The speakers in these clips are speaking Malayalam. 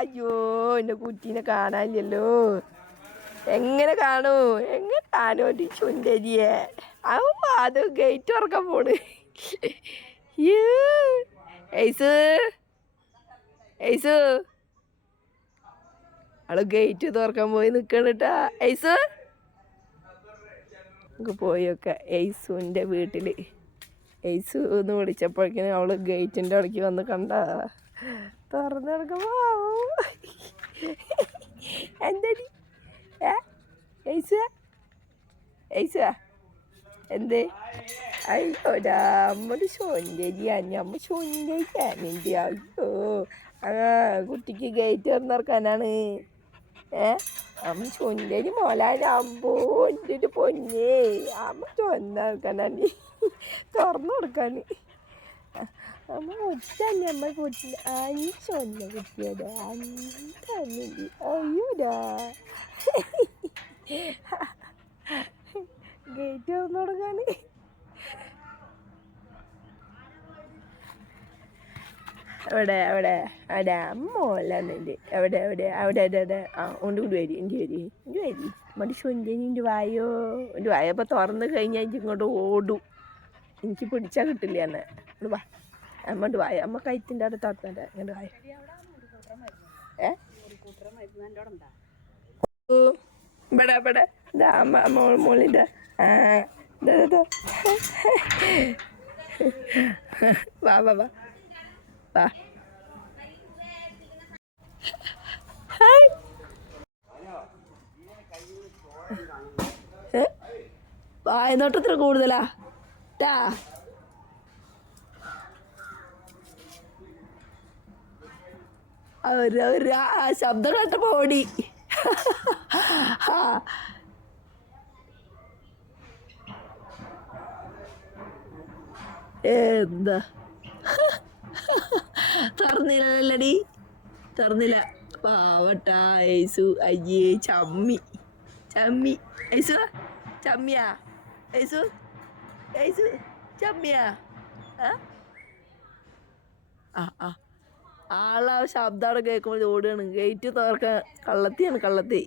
അയ്യോ എന്റെ കുട്ടീനെ കാണാനില്ലല്ലോ. എങ്ങനെ കാണൂ? എങ്ങനെ കാണൂ ഒരു ചുണ്ടരിയെ? അവൻ അത് ഗേറ്റ് ഉറക്കാൻ പോണ്. ഏസ് ഏയ്സ്. അവൾ ഗേറ്റ് തുറക്കാൻ പോയി നിക്കണട്ടാ ഏയ്സ്. നമുക്ക് പോയൊക്കെ എയ്സുവിന്റെ വീട്ടിൽ ഏസു എന്ന് വിളിച്ചപ്പോഴേക്കിനും അവൾ ഗേറ്റിന്റെ അവിടേക്ക് വന്ന് കണ്ട. തുറന്നെടുക്കുമ്പോ എന്തടി? ഏ? എയ്സ എയ്സ എന്തേ? അയ്യോ അമ്മയുടെ സൗന്ദര്യാണ് അമ്മ സൗന്ദര്യാണ് എന്റെ അയ്യോ. ആ കുട്ടിക്ക് ഗേറ്റ് തുറന്നിറക്കാനാണ് ഏ? അമ്മ ചൊല്ലരി മോലാൻ എന്റെ ഒരു പൊന്നേ. അമ്മ ചൊന്നാക്കാനാണ് തുറന്നു കൊടുക്കാൻ അമ്മ ഒറ്റല്ലേ അമ്മ കുട്ടി അഞ്ചൊന്ന കുട്ടിയത് അഞ്ചി അയ്യോടാ ഗേറ്റ് തുറന്നു കൊടുക്കാൻ അവിടെ അവിടെ അവിടെ അമ്മോല്ലെന്നുണ്ട് എവിടെ എവിടെ അവിടെ അവിടെ അവിടെ ആ ഉണ്ട് കൊണ്ട് വരി എന്റെ വായോ? എന്റെ വായ അപ്പോൾ തുറന്ന് കഴിഞ്ഞാൽ ഇങ്ങോട്ട് ഓടും. എനിക്ക് പിടിച്ചാൽ കിട്ടില്ല എന്നെ വാ. അമ്മണ്ട് വായ. അമ്മ കയറ്റിന്റെ അവിടെ തുറത്തണ്ട ഇങ്ങോട്ട് വായ. ഏ? ഇവിടെ ഇവിടെ. അമ്മ മോളിന്റെ ആ. വാ വാ വാ. വാ? വായനോട്ടത്ര കൂടുതലാ? ടാ. ശബ്ദം കേട്ടപ്പോ ഓടി. എന്താ? തറന്നില്ലല്ലടി തറന്നില്ല പാവട്ട ഐസു അയ്യേ ചമ്മി. ചമ്മി. ഐസു ചമ്മിയാ. ഐസു ചമ്മിയാ ആ? ആ ആ ആളാ ശബ്ദം കേൾക്കുമ്പോൾ ഓടുകയാണ്. ഗേറ്റ് തുറക്കാൻ കള്ളത്തിയാണ് കള്ളത്തി.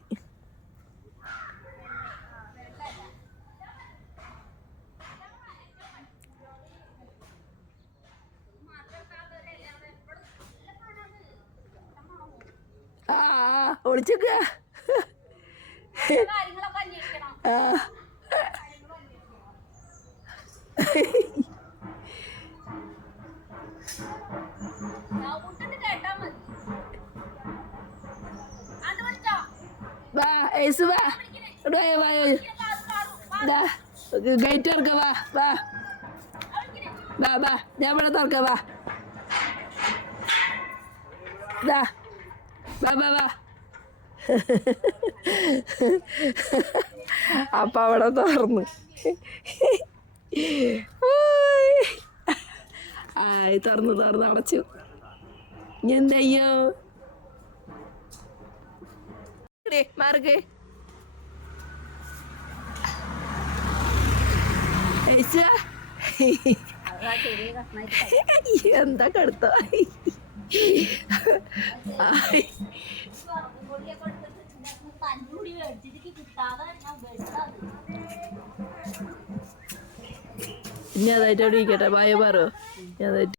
ആ ഒളിച്ചൊക്കെ. ആ. വാ ഐസു വാ. ഇവിടെ വാ, ദാ ഗേറ്റ് വാ വാ. വാ വാ ഞാൻ ഇവിടെ തുറക്ക വാ. ദാ വാ വാ വാ. അപ്പൊ അവിടെ തുറന്നു. ആയി തുറന്നു തുറന്ന് അടച്ചു. എന്തയ്യോ മാർക്ക് എന്താ കടുത്ത? കിട്ടാതെ ഇനി അതായിട്ട് അവിടെ ഇരിക്കട്ടെ. വായ പറോ ഇനി അതായിട്ട്